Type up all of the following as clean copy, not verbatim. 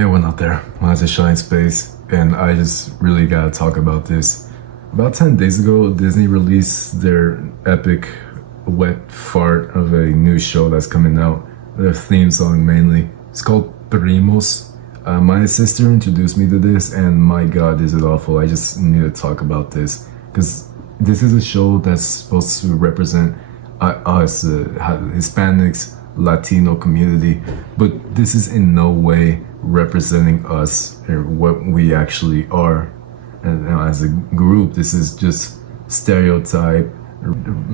Hey, everyone out there, my name is Shine Space, and I just really gotta talk about this. About 10 days ago, Disney released their epic wet fart of a new show that's coming out, their theme song mainly. It's called Primos. My sister introduced me to this, and my god, is it awful. I just need to talk about this, because this is a show that's supposed to represent us, Hispanics, Latino community, but this is in no way representing us or what we actually are, and as a group. This is just stereotype.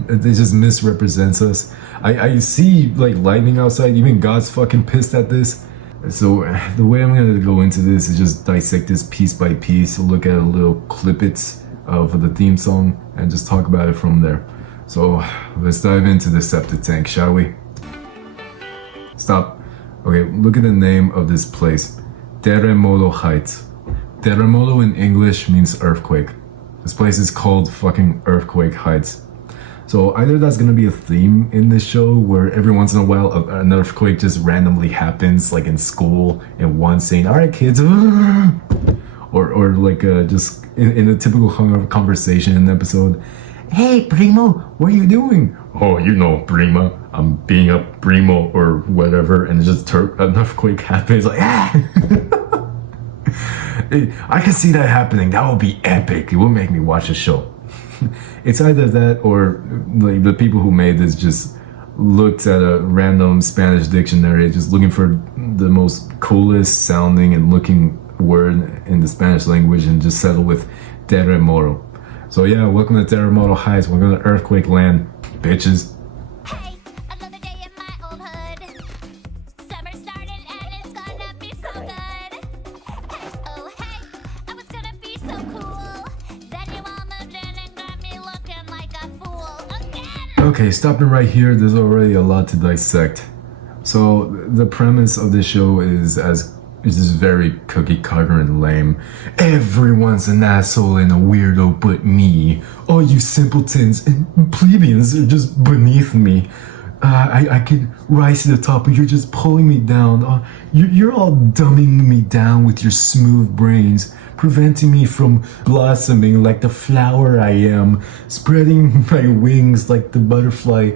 It just misrepresents us. I see like lightning outside. Even God's fucking pissed at this. So the way I'm gonna go into this is just dissect this piece by piece, look at a little clippets of the theme song, and just talk about it from there. So let's dive into the septic tank, shall we? Stop. Okay, look at the name of this place. Terremoto Heights. Terremoto in English means earthquake. This place is called fucking Earthquake Heights. So either that's gonna be a theme in this show where every once in a while an earthquake just randomly happens, like in school, in one scene. Alright kids, or like just in a typical conversation in an episode. Hey Primo, what are you doing? Oh, you know, Prima, I'm being a Primo or whatever, and just an earthquake happens, like I can see that happening. That would be epic. It would make me watch the show. It's either that or like the people who made this just looked at a random Spanish dictionary, just looking for the most coolest sounding and looking word in the Spanish language, and just settled with terremoto. So yeah, welcome to Terremoto Heights. Welcome to Earthquake Land, bitches. Hey, another day in my old hood. Summer started and it's gonna be so good. Hey, oh hey, I was gonna be so cool. Then you all moved in and got me looking like a fool again. Okay, stopping right here. There's already a lot to dissect. So the premise of this show is just very cookie cutter and lame. Everyone's an asshole and a weirdo but me. All you simpletons and plebeians are just beneath me. I could rise to the top, but you're just pulling me down. You're all dumbing me down with your smooth brains, preventing me from blossoming like the flower I am, spreading my wings like the butterfly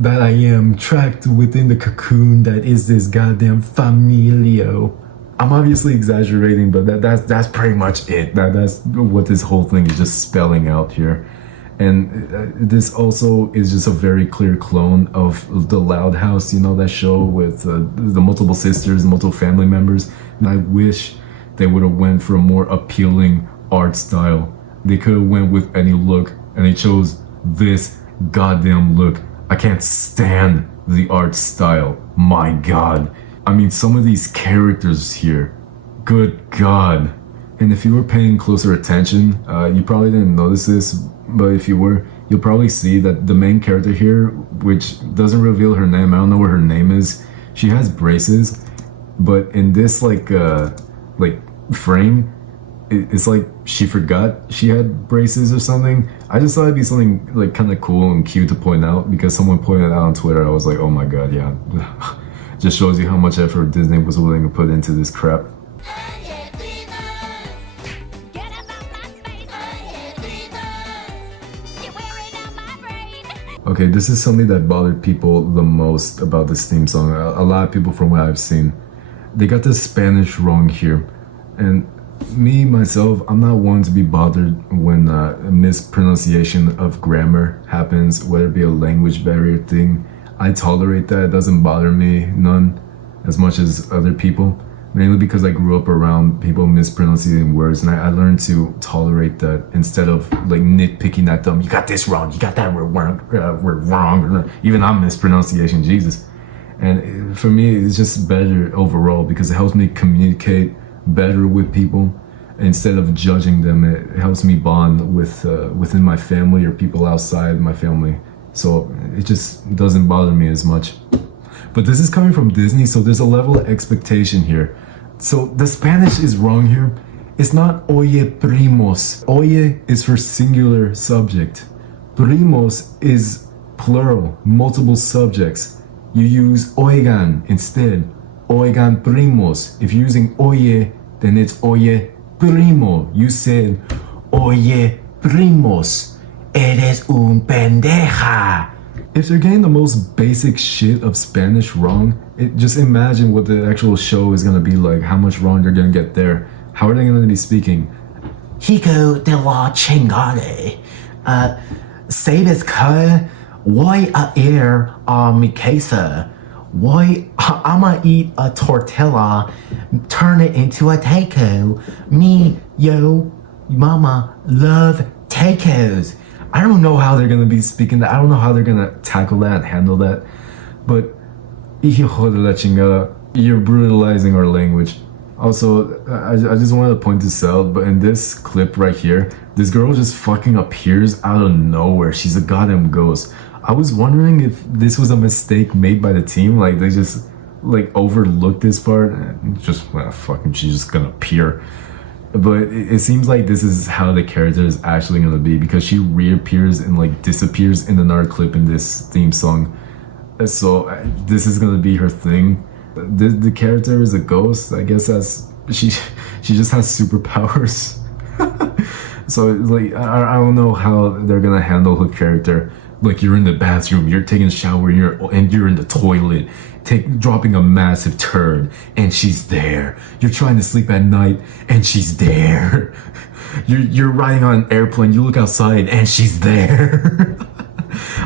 that I am, trapped within the cocoon that is this goddamn familio. I'm obviously exaggerating, but that's pretty much it. That's what this whole thing is just spelling out here. And this also is just a very clear clone of The Loud House, you know, that show with the multiple sisters, multiple family members. And I wish they would have went for a more appealing art style. They could have went with any look, and they chose this goddamn look. I can't stand the art style. My god. I mean, some of these characters here, good god. And if you were paying closer attention, you probably didn't notice this, but if you were, you'll probably see that the main character here, which doesn't reveal her name, I don't know what her name is, she has braces, but in this like frame, it's like she forgot she had braces or something. I just thought it'd be something like kind of cool and cute to point out, because someone pointed it out on Twitter. I was like, oh my god, yeah. Just shows you how much effort Disney was willing to put into this crap. Okay, this is something that bothered people the most about this theme song. A lot of people, from what I've seen, they got the Spanish wrong here. And me, myself, I'm not one to be bothered when a mispronunciation of grammar happens, whether it be a language barrier thing. I tolerate that. It doesn't bother me none as much as other people, mainly because I grew up around people mispronouncing words, and I learned to tolerate that instead of like nitpicking at them. You got this wrong, you got that we're wrong. Even I'm mispronunciation, Jesus. And for me, it's just better overall because it helps me communicate better with people instead of judging them. It helps me bond with within my family or people outside my family. So it just doesn't bother me as much. But this is coming from Disney, so there's a level of expectation here. So the Spanish is wrong here. It's not oye primos. Oye is for singular subject. Primos is plural, multiple subjects. You use oigan instead. oigan primos. If you're using oye, then it's oye primo. You said oye primos. Eres un pendeja. If they're getting the most basic shit of Spanish wrong, just imagine what the actual show is gonna be like, how much wrong they're gonna get there. How are they gonna be speaking? Hijo de la chingada. Sabes que voy a ir a mi casa. I'ma eat a tortilla, turn it into a taco. Yo, mama, love tacos. I don't know how they're gonna be speaking that. I don't know how they're gonna tackle that and handle that. But hijo de la chingada, you're brutalizing our language. Also, I just wanted to point this out, but in this clip right here, this girl just fucking appears out of nowhere. She's a goddamn ghost. I was wondering if this was a mistake made by the team, like they just like overlooked this part and just fucking she's just gonna appear. But it seems like this is how the character is actually gonna be, because she reappears and like disappears in another clip in this theme song. So this is gonna be her thing. The character is a ghost, I guess. As she just has superpowers. So like I don't know how they're gonna handle her character. Like you're in the bathroom, you're taking a shower, and you're in the toilet, dropping a massive turd, and she's there. You're trying to sleep at night, and she's there. You're riding on an airplane, you look outside, and she's there.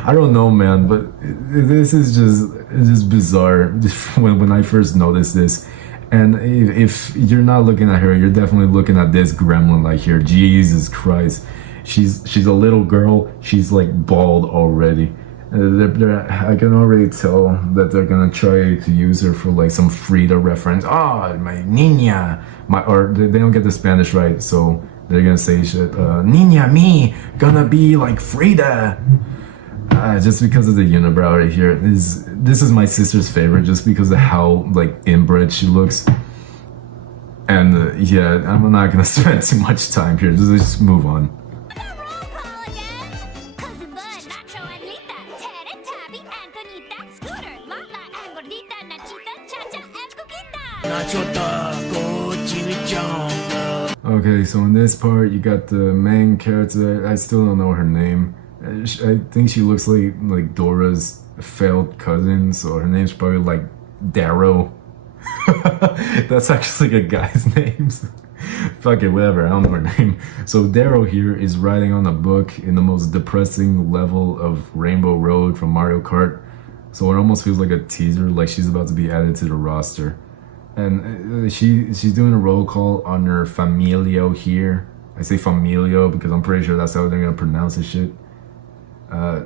I don't know, man, but this is just bizarre when I first noticed this. And if you're not looking at her, you're definitely looking at this gremlin right here. Jesus Christ. She's a little girl. She's like bald already. I can already tell that they're gonna try to use her for like some Frida reference. Oh, my niña, or they don't get the Spanish right, so they're gonna say shit. Niña, me gonna be like Frida. Just because of the unibrow right here. This is my sister's favorite, just because of how like inbred she looks. And yeah, I'm not gonna spend too much time here. Just move on. Okay, so in this part, you got the main character. I still don't know her name. I think she looks like Dora's failed cousin, so her name's probably like Darrow. That's actually a guy's name. Fuck it, whatever, I don't know her name. So Darrow here is riding on a book in the most depressing level of Rainbow Road from Mario Kart. So it almost feels like a teaser, like she's about to be added to the roster. And she's doing a roll call on her familio here. I say familio because I'm pretty sure that's how they're gonna pronounce this shit.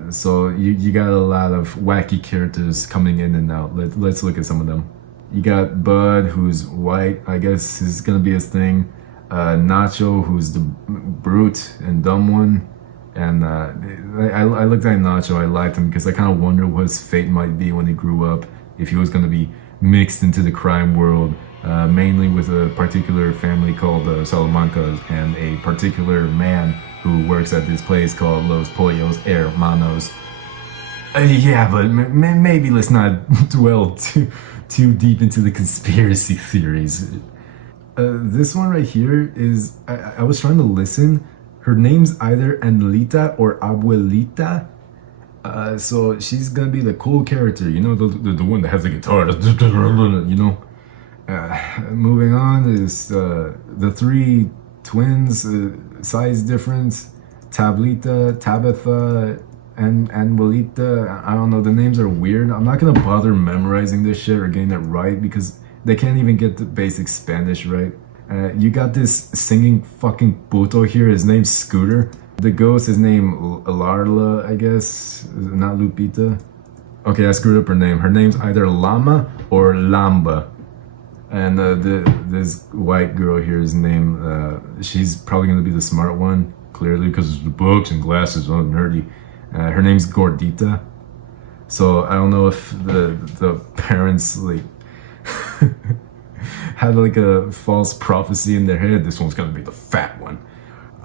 So you got a lot of wacky characters coming in and out. Let's look at some of them. You got Bud, who's white, I guess is gonna be his thing. Nacho, who's the brute and dumb one. And I looked at Nacho, I liked him because I kind of wondered what his fate might be when he grew up, if he was gonna be mixed into the crime world, mainly with a particular family called Salamanca and a particular man who works at this place called Los Pollos Hermanos. Yeah, but maybe let's not dwell too deep into the conspiracy theories. This one right here is, I was trying to listen. Her name's either Anelita or Abuelita. So she's gonna be the cool character, you know, the one that has the guitar, you know. Moving on is the three twins, size difference, Tabitha, and Abuelita. I don't know, the names are weird. I'm not gonna bother memorizing this shit or getting it right because they can't even get the basic Spanish right. You got this singing fucking puto here, his name's Scooter. The ghost is named Larla, I guess, not Lupita. Okay, I screwed up her name. Her name's either Lama or Lamba. And this white girl here is named, she's probably gonna be the smart one, clearly, because of the books and glasses, oh, nerdy. Her name's Gordita. So I don't know if the parents like had like a false prophecy in their head. This one's gonna be the fat one.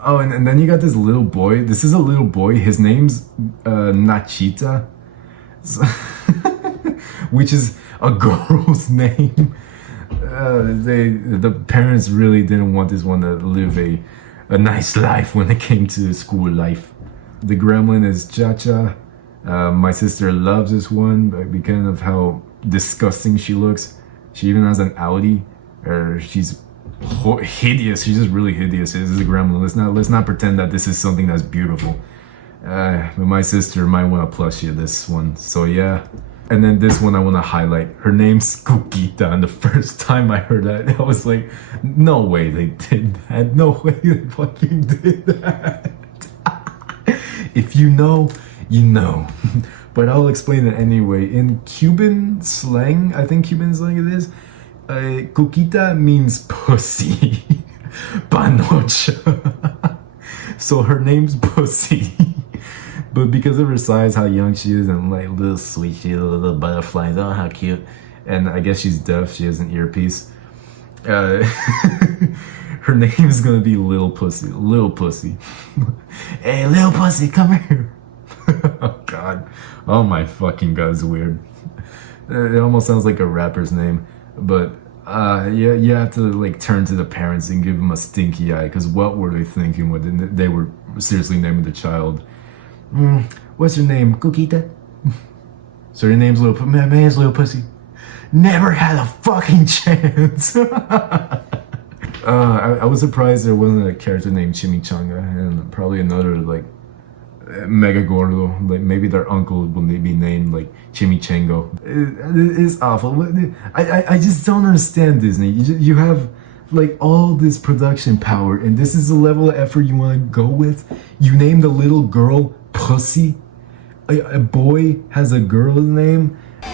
Oh, and then you got this little boy. This is a little boy. His name's Nachita. So which is, a girl's name. The parents really didn't want this one to live a nice life when it came to school life. The gremlin is Cha-Cha. My sister loves this one because of how disgusting she looks. She even has an outie. She's hideous. She's just really hideous. This is a gremlin. Let's not pretend that this is something that's beautiful. But my sister might want to plushie this one. So yeah. And then this one I want to highlight. Her name's Kukita. And the first time I heard that, I was like, no way they did that. No way they fucking did that. If you know, you know. But I'll explain it anyway. In Cuban slang, I think Cuban slang it is, Kukita means pussy. Panocha. So her name's Pussy. But because of her size, how young she is, and like little sweet, she has little butterflies. Oh, how cute. And I guess she's deaf. She has an earpiece. Her name is gonna be Lil Pussy. Lil Pussy. Hey, Lil Pussy, come here. Oh God. Oh my fucking God, it's weird. It almost sounds like a rapper's name. But yeah, you have to like turn to the parents and give them a stinky eye, because what were they thinking when they were seriously naming the child? What's your name? Kukita? So your name's Little Pussy? My name's Little Pussy. Never had a fucking chance. I was surprised there wasn't a character named Chimichanga, and probably another like Mega Gordo. Like maybe their uncle would be named like Chimichango. It's awful. I just don't understand Disney. You have like all this production power, and this is the level of effort you want to go with. You named a little girl Pussy. A boy has a girl's name. No!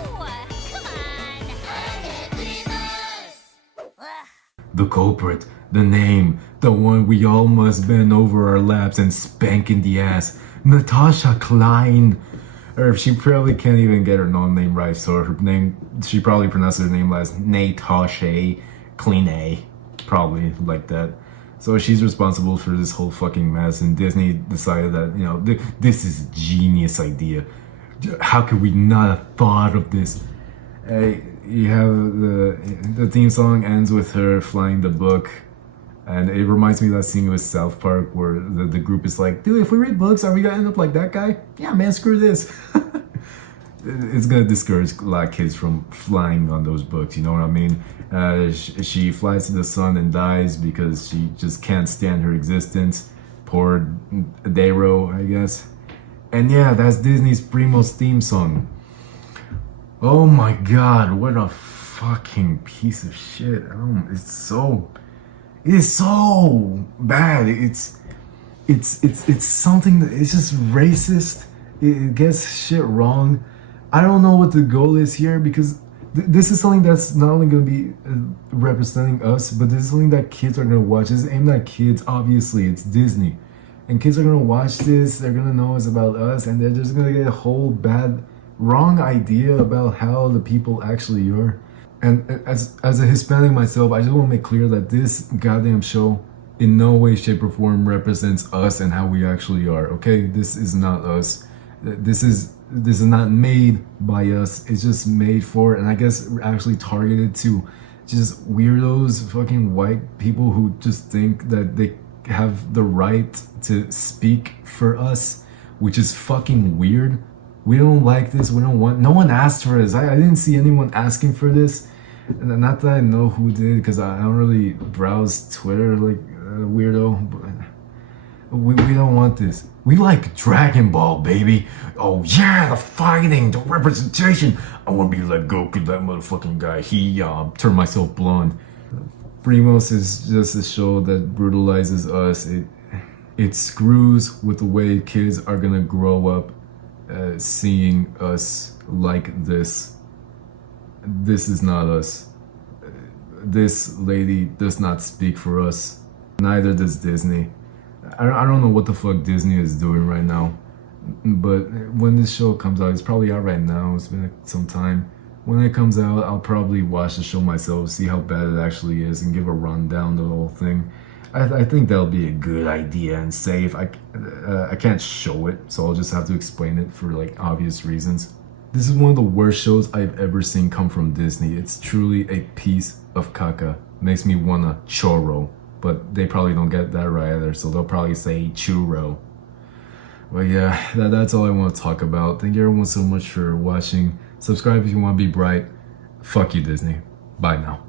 Come on! The culprit, the name, the one we all must bend over our laps and spank in the ass. Natasha Klein. Or she probably can't even get her name right, so her name, she probably pronounced her name as Natasha Klein. Probably like that. So she's responsible for this whole fucking mess, and Disney decided that, you know, this is a genius idea. How could we not have thought of this? You have the theme song ends with her flying the book, and it reminds me of that scene with South Park where the group is like, dude, if we read books, are we gonna end up like that guy? Yeah, man, screw this. It's gonna discourage a lot of kids from flying on those books, you know what I mean? She flies to the sun and dies because she just can't stand her existence. Poor Dero, I guess. And yeah, that's Disney's Primos theme song. Oh my God, what a fucking piece of shit. It's so bad. It's something that it's just racist. It gets shit wrong. I don't know what the goal is here, because this is something that's not only going to be representing us, but this is something that kids are going to watch. This is aimed at kids, obviously. It's Disney. And kids are going to watch this, they're going to know it's about us, and they're just going to get a whole wrong idea about how the people actually are. And as a Hispanic myself, I just want to make clear that this goddamn show in no way, shape, or form represents us and how we actually are, okay? This is not us. This is not made by us. It's just made for, and I guess actually targeted to just weirdos, fucking white people who just think that they have the right to speak for us, which is fucking weird. We don't like this. We don't want. No one asked for this. I didn't see anyone asking for this. And not that I know who did, because I don't really browse Twitter like a weirdo. But we don't want this. We like Dragon Ball, baby. Oh yeah, the fighting, the representation. I want to be like Goku, that motherfucking guy. He turned myself blonde. Primos is just a show that brutalizes us. It screws with the way kids are gonna grow up seeing us like this. This is not us. This lady does not speak for us. Neither does Disney. I don't know what the fuck Disney is doing right now, but when this show comes out, it's probably out right now. It's been some time. When it comes out, I'll probably watch the show myself, see how bad it actually is, and give a rundown of the whole thing. I think that'll be a good idea and safe. I can't show it, so I'll just have to explain it for like obvious reasons. This is one of the worst shows I've ever seen come from Disney. It's truly a piece of caca. Makes me wanna chorro. But they probably don't get that right either, so they'll probably say churro. But yeah, that's all I want to talk about. Thank you everyone so much for watching. Subscribe if you want to be bright. Fuck you, Disney. Bye now.